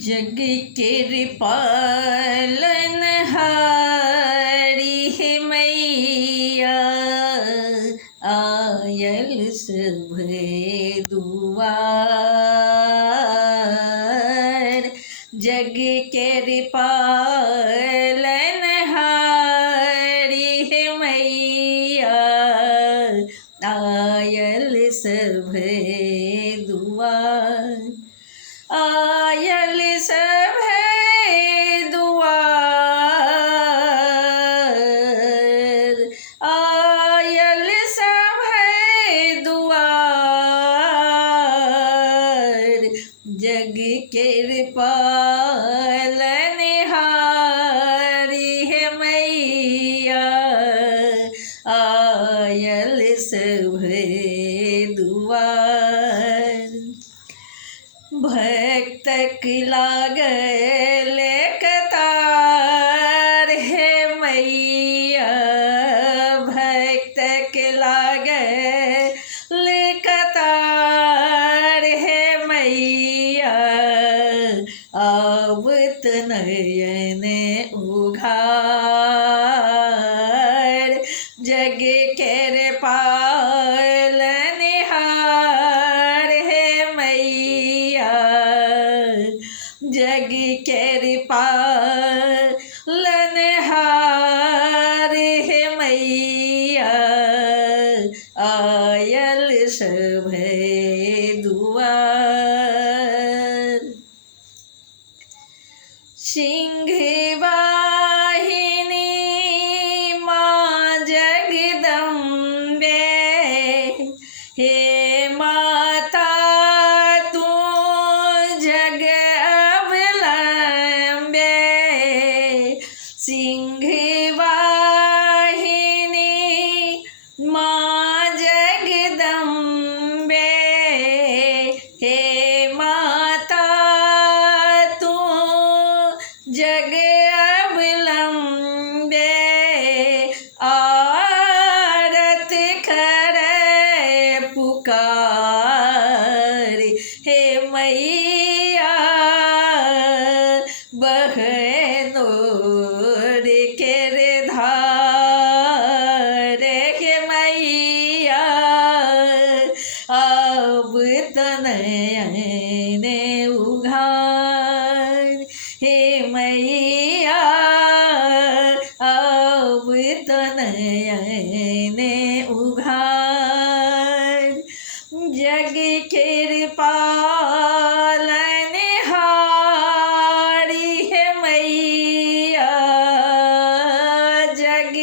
जग के पालन हारी है मैया, आयल सभे दुआर। जग के पालन हारी है मैया, आयल सभे दुआर। आयल सभे दुआर, आयल सभे दुआर। जग के पालन हारी है मैया, आयल सभे दुआर। भक्तक लागल कतार है मैया, भक्तक लागल कतार है मैया। आवत नयन उघार, जग केर पालन हार है मैया, जग केर पालन हार है मैया, आयल सभे दुआर। सिंह वाहिनी माँ जगदम्बे, हे माता तू जग अवलंबे। सिंह वाहिनी माँ जगदम्बे, हे माता तू जग अवलंबे। आरत करे पुकार हे मैया, बहनोर केर धार हे मैया। अब तनयन उघार हे मैया, अब तनयन उघार। जग केर पालन हारी है मैया, जग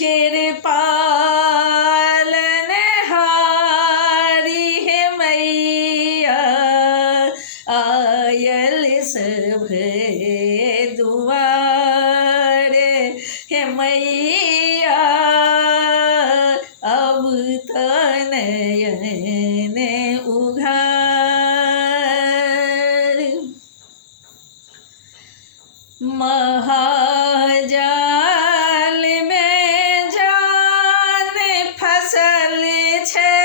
केर पालन हारी है मैया, आयल सभे दुआर हे मैया। अब तनयन उघार। महाजाल में जान फसल छे,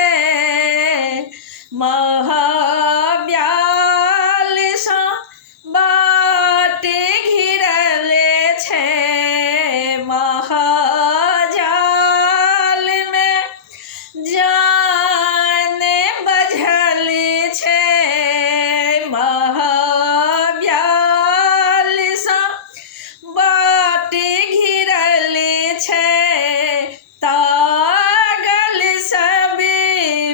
महाव्याल सा बाट घिरल छे। महाजाल में जान बझल छे, महाव्याल सा बाट घिरल छे। तागल सब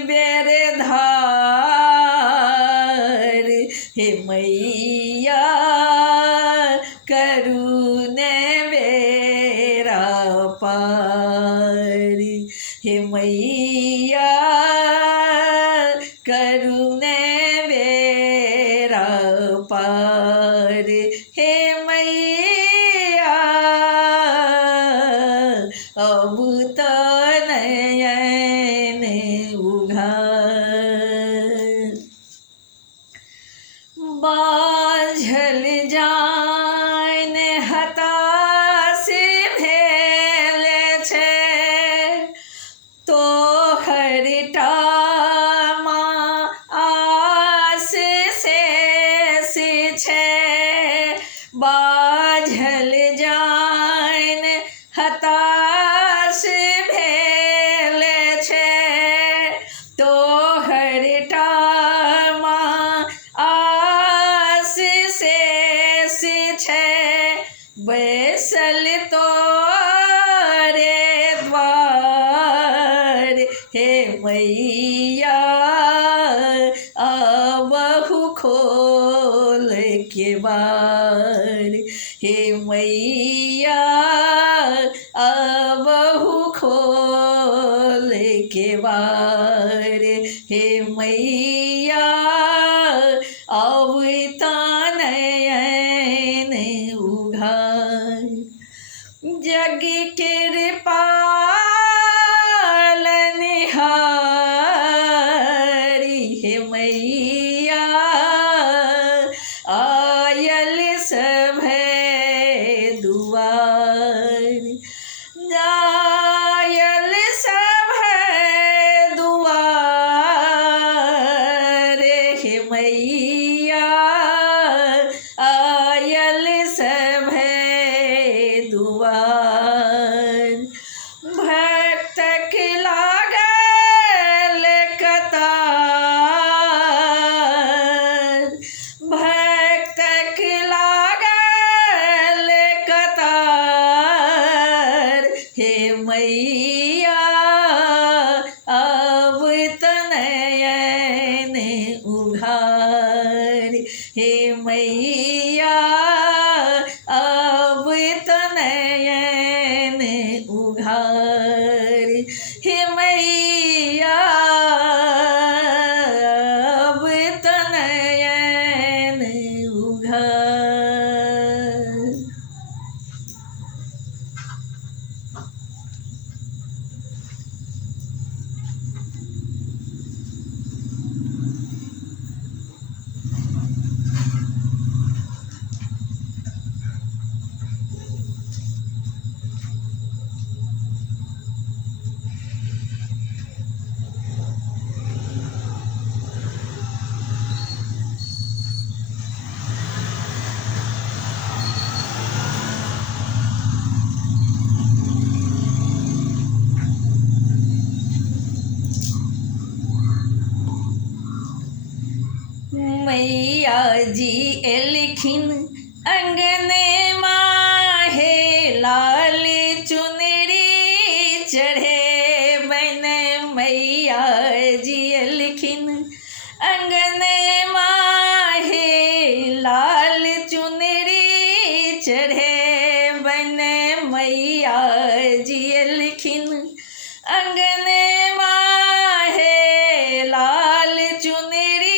बेर धार हे मैया, करुणे बेरा पार हे मैया, करुणे बेरा पार हे मैया। अब तनयन उघार। बाझल जान हताश भेल छे, तोहर टामा आस शेष छे। बाझल जान हताश भेल छै तोहर टामा आस शेष छै बैसल तोरे द्वार हे मैया आबहु खोल के बार हे मैया आबहु खोल के बार हे मैया अब नयन उघार जग कृपालनहार हे मैया आयल सभे दुआर आयल सभे दुआर हे मैया आयल सभे दुआर भक्तक लागल कतार भक्तक लागल कतार हे मैया अब नयन उघार हे मैया अब नयन उघार हे मैया अब नयन उघार। मैया जी एलखिन अंगने माहे लाल चुनरी चढ़े बन मैया जी एलखिन अंगने माहे लाल चुनरी चढ़े बन मैया जी एलखिन अंगने माहे लाल चुनरी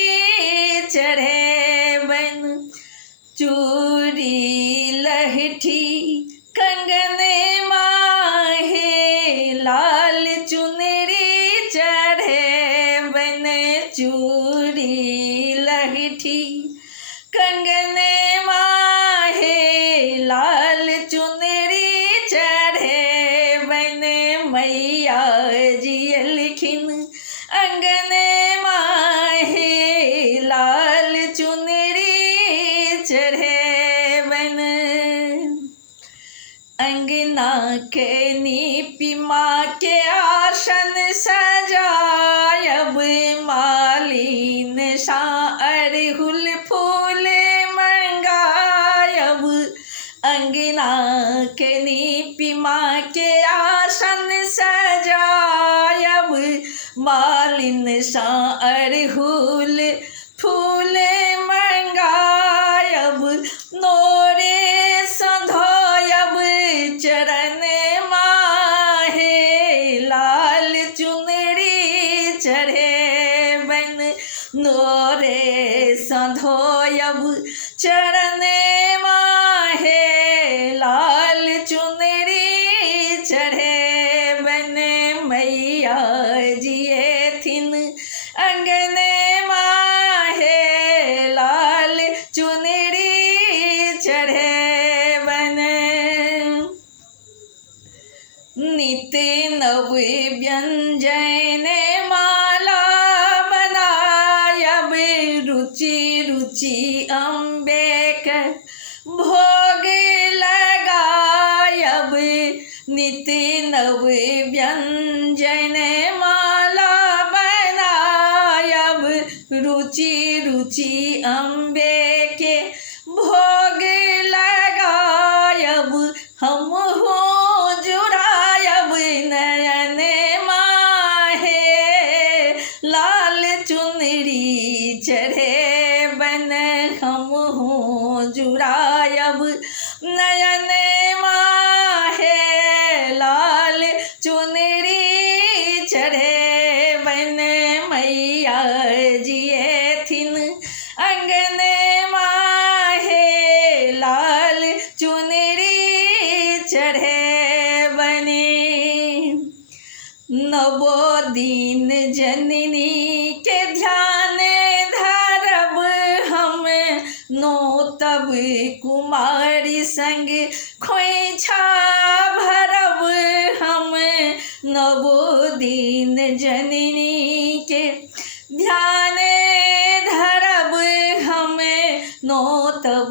चढ़े बन चूड़ी लहठी कंगने माहे लाल चुनरी चढ़े बन चूड़ी लहठी कंगने माहे लाल चुनरी चढ़े बन मैया जी एलखिन अंगने माहे लाल चुनरी चढ़े बन अंगना के नीपी माँ के आसन सजायब मालिन सा अड़हुल फूल मंगायब अंगना के नीपी माँ के आसन सजायब मालिन सा अड़हुल फूल मंगायब नोरे सधोयब चरण माहे लाल चुनरी चढ़े बन नोरे सधोयब चरण माहे लाल चुनरी चढ़े बन मैया जी एथिन अंगने माहे लाल चुनरी चढ़े बन नित नव व्यंजन माला बनायब रुचि रुचि अम्बे के भोग नित नव व्यंजन माला बनायब, रुचि रुचि अम्बे के भोग लगायब, हम हो जुड़ायब नयन माहे, लाल चुनरी चढ़े बन हम हो जुड़ायब नयन माहे, लाल चुनरी चढ़े बन मैया जिए थिन अंगन माहे, लाल चुनरी चढ़े बने। नवो दिन जननी के ध्यान धरब हम, नो तब कुमारी संग खोइछा भरब हम, नवो दिन जननी के ध्यान धरब हम, नो तब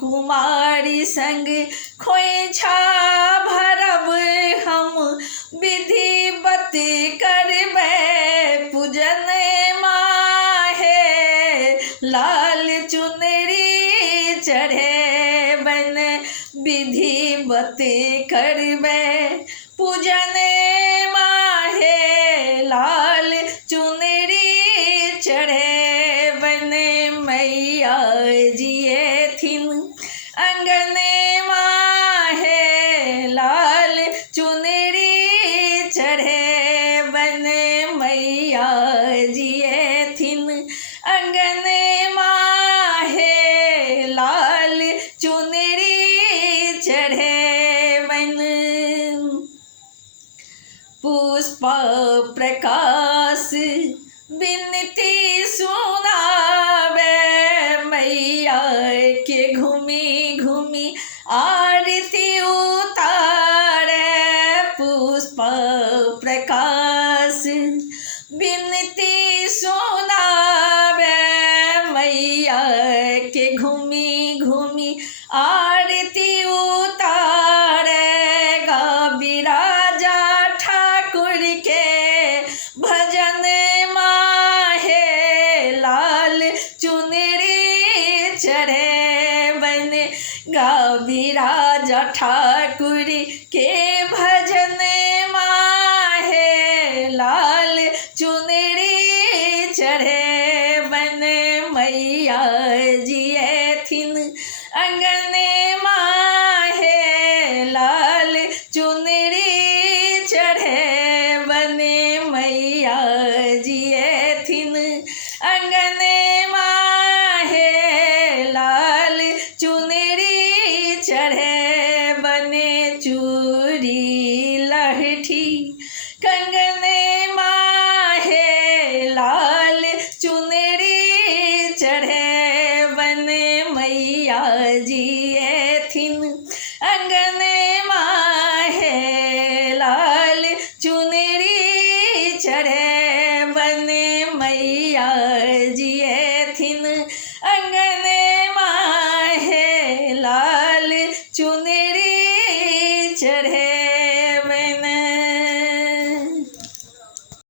कुमारी संग खोइछा भरब हम, विधिवत करबै पूजन माहे, लाल चुनरी चढ़े बन विधिवत करबै पूजन माहे, लाल चुनरी चढ़े बन मैया जिए थिन अंगन माहे, लाल चुनरी चढ़े बन मैया जिए थिन अंगन माहे, लाल चुनरी चढ़े बन। पुष्प प्रकाश बिनती सुनावे मैया के घूमी घूमी आरती उतारे, पुष्प प्रकाश बिनती सुनावे मैया के घूमी घूमी आरती उतारे, गाबिराजा ठाकुर के भजन माहे, लाल चुनरी चढ़े बन गाबिराजा ठाकुर के भजन माहे, लाल चुनरी चढ़े बन मैया जिए थिन अंगन माहे, लाल चुनरी चढ़े बन मैया जिए थिन अंगन माहे, लाल चुनरी चढ़े बने चूड़ी लहठी कंगन माहे, लाल चुनरी चढ़े बन मैया जिए थिन अंगन माहे, लाल चुनरी चढ़े बन मैया जिए थिन अंगन माहे, लाल चुनरी चढ़े